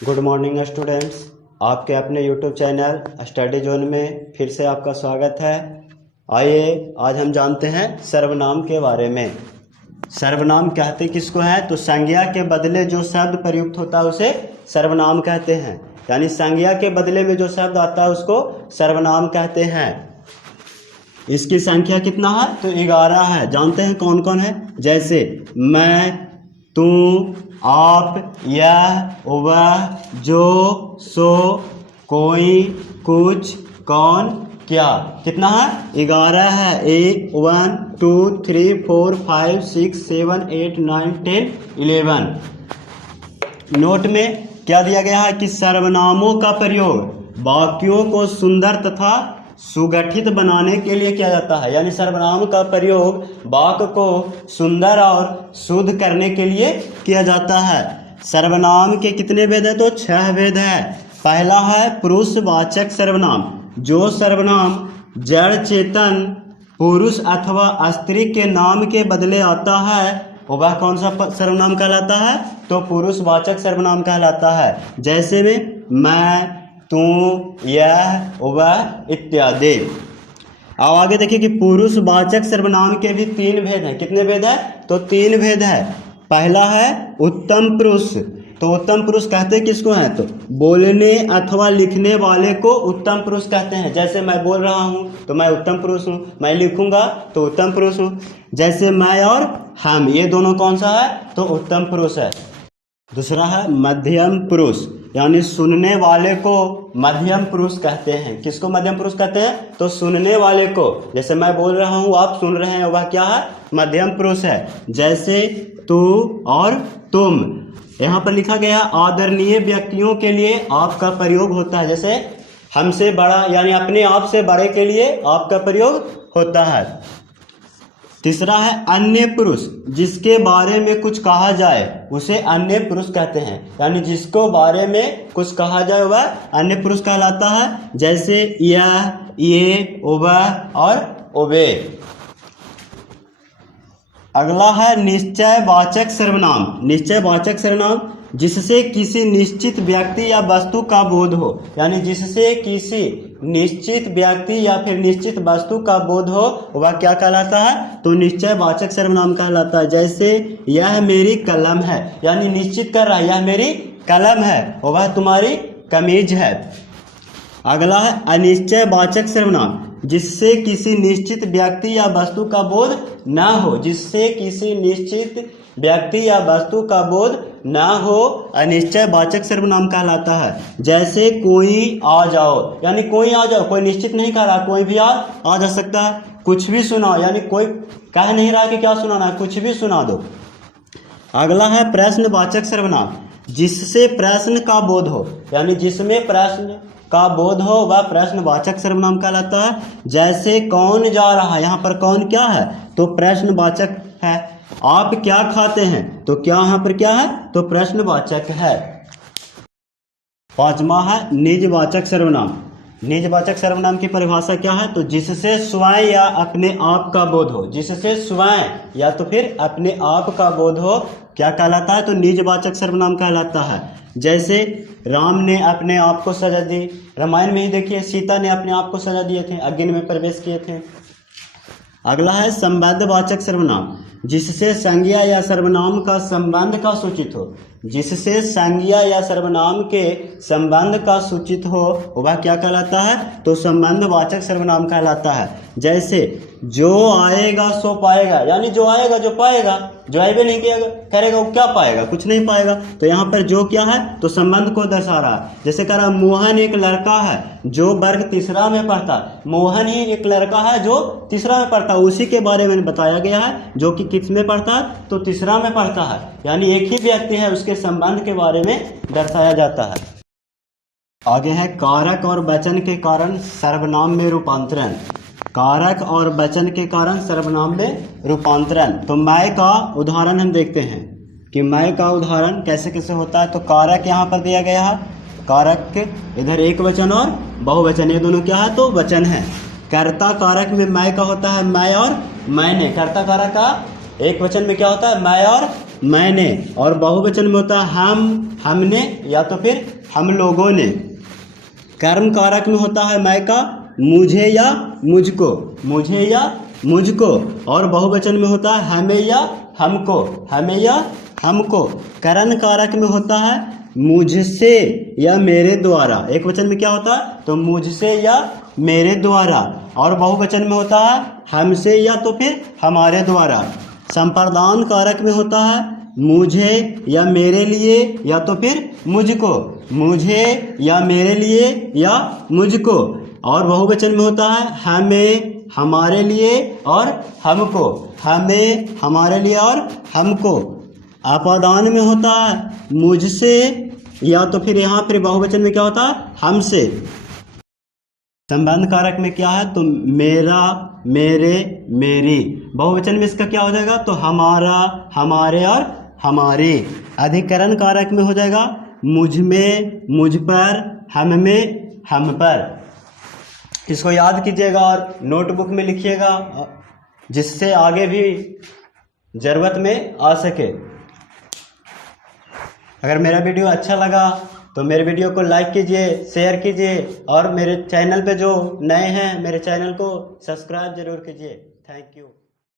Good morning students, आपके अपने YouTube channel study zone में फिर से आपका स्वागत है। आइए आज हम जानते हैं सर्वनाम के बारे में। सर्वनाम कहते किसको है? तो संज्ञा के बदले जो शब्द प्रयुक्त होता है उसे सर्वनाम कहते हैं। यानी संज्ञा के बदले में जो शब्द आता है उसको सर्वनाम कहते हैं। इसकी संख्या कितना है? तो 11 है। जानते हैं कौन कौन है? जैसे मैं, तू, आप, यह, वह, जो, सो, कोई, कुछ, कौन, क्या। कितना है? 11 है। 1 2 3 4 5 6 7 8 9 10 11। नोट में क्या दिया गया है कि सर्वनामों का प्रयोग वाक्यों को सुंदर तथा सुगठित बनाने के लिए किया जाता है। यानी सर्वनाम का प्रयोग वाक्य को सुंदर और शुद्ध करने के लिए किया जाता है। सर्वनाम के कितने भेद है? तो 6 भेद है। पहला है पुरुषवाचक सर्वनाम। जो सर्वनाम जड़ चेतन पुरुष अथवा स्त्री के नाम के बदले आता है वह कौन सा सर्वनाम कहलाता है? तो पुरुषवाचक सर्वनाम कहलाता है। जैसे में मैं, तू, यह, वह इत्यादि। अब आगे देखिए कि पुरुषवाचक सर्वनाम के भी 3 भेद हैं। कितने भेद है? तो 3 भेद है। पहला है उत्तम पुरुष। तो उत्तम पुरुष कहते किसको है? तो बोलने अथवा लिखने वाले को उत्तम पुरुष कहते हैं। जैसे मैं बोल रहा हूँ तो मैं उत्तम पुरुष हूँ, मैं लिखूंगा तो उत्तम पुरुष हूँ। जैसे मैं और हम, ये दोनों कौन सा है? तो उत्तम पुरुष है। दूसरा है मध्यम पुरुष। यानी सुनने वाले को मध्यम पुरुष कहते हैं। किसको मध्यम पुरुष कहते हैं? तो सुनने वाले को। जैसे मैं बोल रहा हूँ, आप सुन रहे हैं, वह क्या है? मध्यम पुरुष है। जैसे तू और तुम। यहाँ पर लिखा गया आदरणीय व्यक्तियों के लिए आप का प्रयोग होता है। जैसे हमसे बड़ा यानी अपने आप से बड़े के लिए आप का प्रयोग होता है। तीसरा है अन्य पुरुष। जिसके बारे में कुछ कहा जाए उसे अन्य पुरुष कहते हैं। यानी जिसको बारे में कुछ कहा जाए वह अन्य पुरुष कहलाता है। जैसे यह, ये, वह और वे। अगला है निश्चयवाचक सर्वनाम। निश्चयवाचक सर्वनाम जिससे किसी निश्चित व्यक्ति या वस्तु का बोध हो। यानी जिससे किसी निश्चित व्यक्ति या फिर निश्चित वस्तु का बोध हो वह क्या कहलाता है? तो निश्चयवाचक सर्वनाम कहलाता है। जैसे यह मेरी कलम है। यानी निश्चित कर रहा है यह मेरी कलम है और वह तुम्हारी कमीज है। अगला है अनिश्चयवाचक सर्वनाम जिससे किसी निश्चित व्यक्ति या वस्तु का बोध न हो। जिससे किसी निश्चित व्यक्ति या वस्तु का बोध न हो अनिश्चयवाचक सर्वनाम कहलाता है। जैसे कोई आ जाओ। यानी कोई आ जाओ, कोई निश्चित नहीं कह रहा, कोई भी आ जा सकता है। कुछ भी सुनाओ, यानी कोई कह नहीं रहा कि क्या सुनाना है, कुछ भी सुना दो। अगला है प्रश्नवाचक सर्वनाम जिससे प्रश्न का बोध हो। यानी जिसमें प्रश्न का बोध हो वह प्रश्नवाचक सर्वनाम कहलाता है। जैसे कौन जा रहा है। यहाँ पर कौन क्या है? तो प्रश्नवाचक है। आप क्या खाते हैं? तो क्या यहाँ पर क्या है? तो प्रश्नवाचक है। पांचवा है निजवाचक सर्वनाम। निजवाचक सर्वनाम की परिभाषा क्या है? तो जिससे स्वयं या अपने आप का बोध हो। जिससे स्वयं या तो फिर अपने आप का बोध हो क्या कहलाता है? तो निजवाचक सर्वनाम कहलाता है। जैसे राम ने अपने आप को सजा दी। रामायण में ही देखिए सीता ने अपने आप को सजा दिए थे, अग्नि में प्रवेश किए थे। अगला है संबंधवाचक सर्वनाम जिससे संज्ञा या सर्वनाम का संबंध का सूचित हो। जिससे संज्ञा या सर्वनाम के संबंध का सूचित हो वह क्या कहलाता है? तो संबंधवाचक सर्वनाम कहलाता है। जैसे जो आएगा सो पाएगा। यानी जो आएगा जो पाएगा, जो आएगा नहीं करेगा वो क्या पाएगा? कुछ नहीं पाएगा। तो यहाँ पर जो क्या है? तो संबंध को दर्शा रहा है। जैसे कह रहा मोहन एक लड़का है जो वर्ग तीसरा में पढ़ता है। मोहन ही एक लड़का है जो तीसरा में पढ़ता है। उसी के बारे में बताया गया है जो कि किस में पढ़ता है? तो तीसरा में पढ़ता है। यानी एक ही व्यक्ति है, उसके संबंध के बारे में दर्शाया जाता है। आगे है कारक और वचन के कारण सर्वनाम में रूपांतरण। कारक और वचन के कारण सर्वनाम में रूपांतरण। तो मैं का उदाहरण हम देखते हैं कि मैं का उदाहरण कैसे कैसे होता है। तो कारक यहाँ पर दिया गया है। कारक के इधर एक वचन और बहुवचन, ये दोनों क्या है? तो वचन है। कर्ता कारक में मैं का होता है मैं और मैंने। कर्ता कारक का एक वचन में क्या होता है? मैं और मैंने, और बहुवचन में होता है हम, हमने या तो फिर हम लोगों ने। कर्म कारक में होता है मैं का मुझे या मुझको, मुझे या मुझको, और बहुवचन में होता है हमें या हमको, हमें या हमको। करण कारक में होता है मुझसे या मेरे द्वारा। एक वचन में क्या होता है तो मुझसे या मेरे द्वारा, और बहुवचन में होता है हमसे या तो फिर हमारे द्वारा। संप्रदान कारक में होता है मुझे या मेरे लिए या तो फिर मुझको, मुझे या मेरे लिए या मुझको, और बहुवचन में होता है हमें, हमारे लिए और हमको, हमें, हमारे लिए और हमको। अपादान में होता है मुझसे या तो फिर यहाँ पर बहुवचन में क्या होता है हमसे। संबंध कारक में क्या है तो मेरा, मेरे, मेरी। बहुवचन में इसका क्या हो जाएगा तो हमारा, हमारे और हमारी। अधिकरण कारक में हो जाएगा मुझ में, मुझ पर, हम में, हम पर। इसको याद कीजिएगा और नोटबुक में लिखिएगा जिससे आगे भी ज़रूरत में आ सके। अगर मेरा वीडियो अच्छा लगा तो मेरे वीडियो को लाइक कीजिए, शेयर कीजिए, और मेरे चैनल पे जो नए हैं मेरे चैनल को सब्सक्राइब जरूर कीजिए। Thank you.